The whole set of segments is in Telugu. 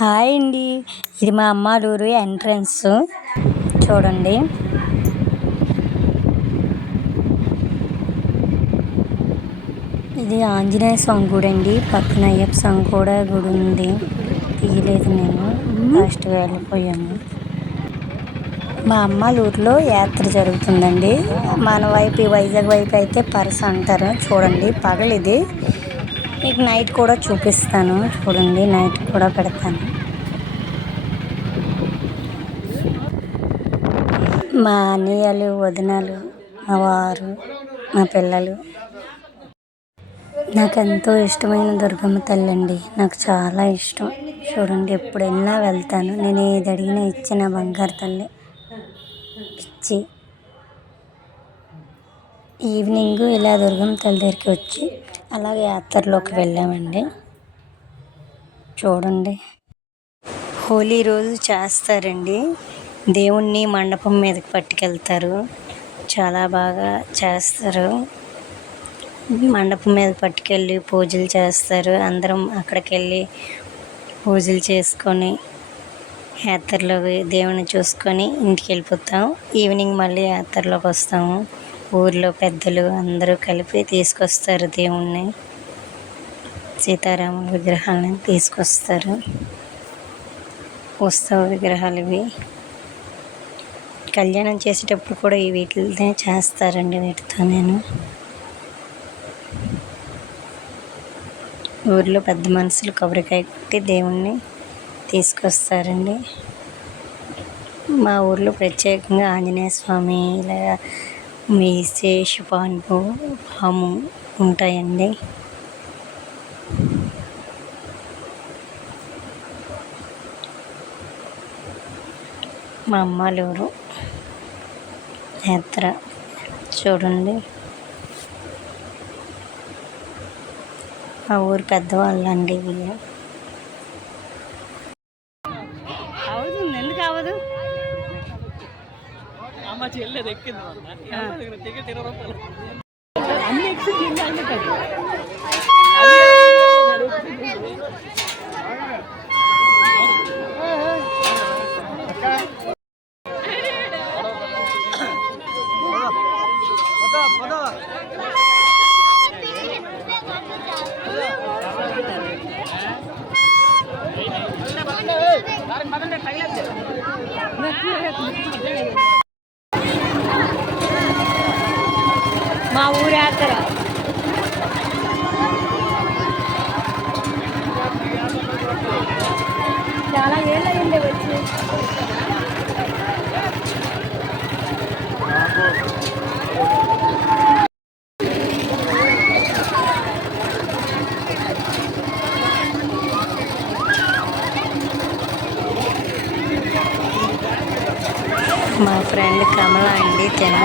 హాయ్ అండి. ఇది మా అమ్మాలూరు ఎంట్రన్స్. చూడండి. ఇది ఆంజనేయ స్వామి గుడి అండి. పక్కన అయ్యప్ప స్వామి కూడా గుడి ఉంది. తీయలేదు నేను. ఫస్ట్ వెళ్ళిపోయాము మా అమ్మాలూరులో యాత్ర జరుగుతుందండి. మన వైపు వైజాగ్ వైపు అయితే పరస అంటారు. చూడండి పగలు ఇది మీకు నైట్ కూడా చూపిస్తాను. చూడండి నైట్ కూడా పెడతాను. మా అన్నయ్యలు వదినలు మా వారు మా పిల్లలు. నాకు ఎంతో ఇష్టమైన దుర్గమ్మ తల్లి అండి నాకు చాలా ఇష్టం. చూడండి ఎప్పుడైనా వెళ్తాను. నేను ఏది అడిగినా ఇచ్చిన బంగారు తల్లి ఇచ్చి ఈవినింగ్ ఇలా దుర్గమ్మ తల్లి దగ్గరికి వచ్చి అలాగే యాత్రలోకి వెళ్ళామండి. చూడండి. హోలీ రోజు చేస్తారండి. దేవుణ్ణి మండపం మీదకి పట్టుకెళ్తారు. చాలా బాగా చేస్తారు. మండపం మీద పట్టుకెళ్ళి పూజలు చేస్తారు. అందరం అక్కడికి వెళ్ళి పూజలు చేసుకొని యాత్రలో దేవుని చూసుకొని ఇంటికి వెళ్ళిపోతాం. ఈవినింగ్ మళ్ళీ యాత్రలోకి వస్తాము. ఊర్లో పెద్దలు అందరూ కలిపి తీసుకొస్తారు దేవుణ్ణి. సీతారాముల విగ్రహాలను తీసుకొస్తారు. ఉత్సవ విగ్రహాలు ఇవి. కళ్యాణం చేసేటప్పుడు కూడా ఈ వీటితో చేస్తారండి వీటితో నేను. ఊర్లో పెద్ద మనుషులు కొబ్బరికాయ కొట్టి దేవుణ్ణి తీసుకొస్తారండి. మా ఊర్లో ప్రత్యేకంగా ఆంజనేయ స్వామి ఇలా మీ శేషు పాము ఉంటాయండి. మా అమ్మలూరు యాత్ర చూడండి. మా ఊరు పెద్దవాళ్ళండి వీళ్ళు. చెల్లెది ఎక్కింది టికెట్ ఇరవై రూపాయలు అన్ని ఎక్కింది అన్ని కదా మా ఊరు చాలా ఏళ్ళయింది వచ్చి. మా ఫ్రెండ్ కమల అండి తిన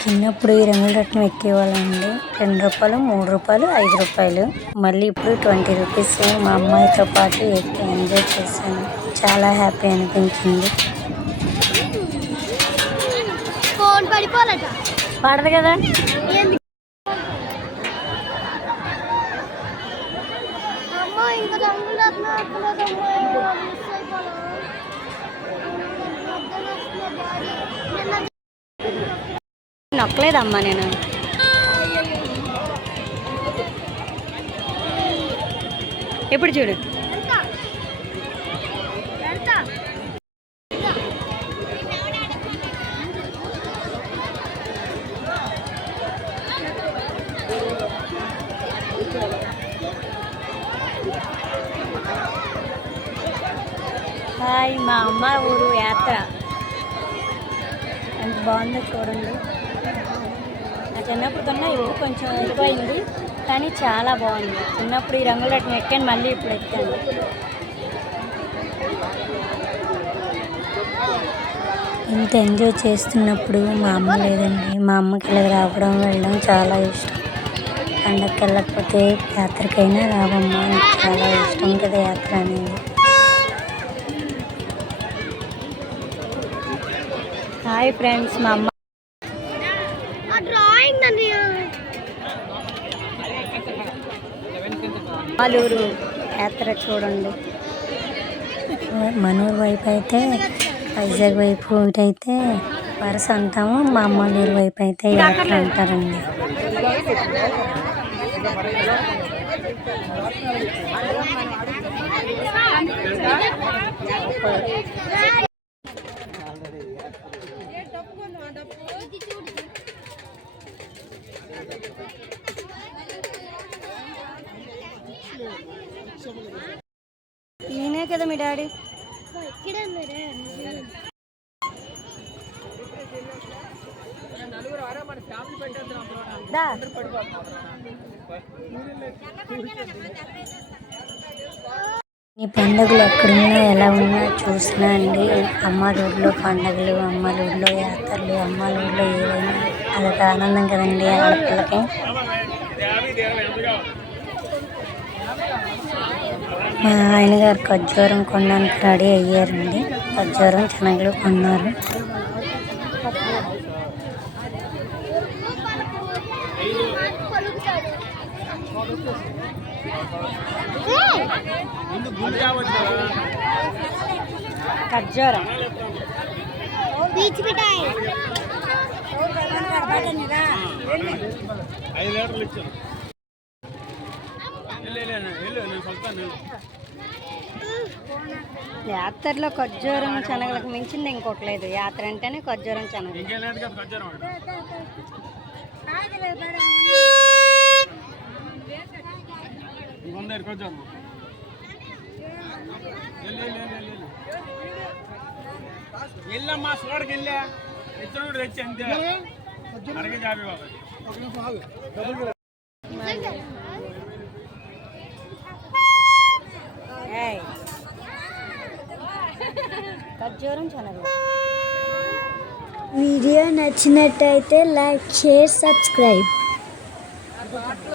చిన్నప్పుడు ఈ రంగుల రత్నం ఎక్కేవాళ్ళండి. రెండు రూపాయలు మూడు రూపాయలు ఐదు రూపాయలు. మళ్ళీ ఇప్పుడు ట్వంటీ రూపీస్ మా అమ్మాయితో పాటు ఎక్కి ఎంజాయ్ చేశాను. చాలా హ్యాపీ అనిపించింది. పడదు కదా ఎందుకు అమ్మ ఇంకా రంగులు రత్న అక్కలేదమ్మా మిస్ అయిపోనా మధ్యాహ్నం వస్తున్నా బాగా నిన్న నొక్కలేదమ్మా నేను. ఎప్పుడు చూడు. హాయ్ మా అమ్మ ఊరు యాత్ర. ఎంత బాగుందో చూడండి. నా చిన్నప్పుడు కన్నా ఇప్పుడు కొంచెం ఎక్కువైంది కానీ చాలా బాగుంది. చిన్నప్పుడు ఈ రంగులు అట్లా ఎక్కాను మళ్ళీ ఇప్పుడు ఎక్కాను. ఇంత ఎంజాయ్ చేస్తున్నప్పుడు మా అమ్మ లేదండి. మా అమ్మకి ఇలా రావడం వెళ్ళడం చాలా ఇష్టం. పండగకి వెళ్ళకపోతే యాత్రకైనా రావమ్మ నాకు చాలా ఇష్టం కదా యాత్ర అనేది. హాయ్ ఫ్రెండ్స్ మా అమ్మ ఆ డ్రాయింగ్ నన్ను మాలూరు యాత్ర చూడండి. మనూరు వైపు అయితే వైజాగ్ వైపు ఇటైతే వరుస అంటాము మా అమ్మలూరు వైపు అయితే యాత్ర అంటారండి. కదా మీ డాడీ? ఈ పండుగలు ఎక్కడున్నా ఎలా ఉన్నా చూసినా అండి. అమ్మ ఊళ్ళో పండుగలు అమ్మ యాత్రలు అమ్మ ఊళ్ళో ఏవైనా అదొక ఆనందం కదండి ఆడపిల్లకి ఆయన గారు ఖర్జూరం కొనడానికి రెడీ అయ్యారండి. ఖర్జూరం శనగలు కొన్నారు. ఖర్జూరం. బీచ్ మిఠాయి. ఐదు లీటర్లు ఇచ్చాను వెళ్ళు, వెళ్ళు, వెళ్ళు, నేను కొలుతాను. యాత్రలో ఖర్జూరం శనగలకు మించింది ఇంకోటి లేదు. యాత్ర అంటేనే ఖర్జూరం. వెళ్ళమ్మా సోడకి వెళ్ళా. ఇతరుడు తెచ్చి అంతే. అడిగి జాబి బాబా ఖర్జూరం వీడియో నచ్చినట్టయితే లైక్ షేర్ సబ్స్క్రైబ్.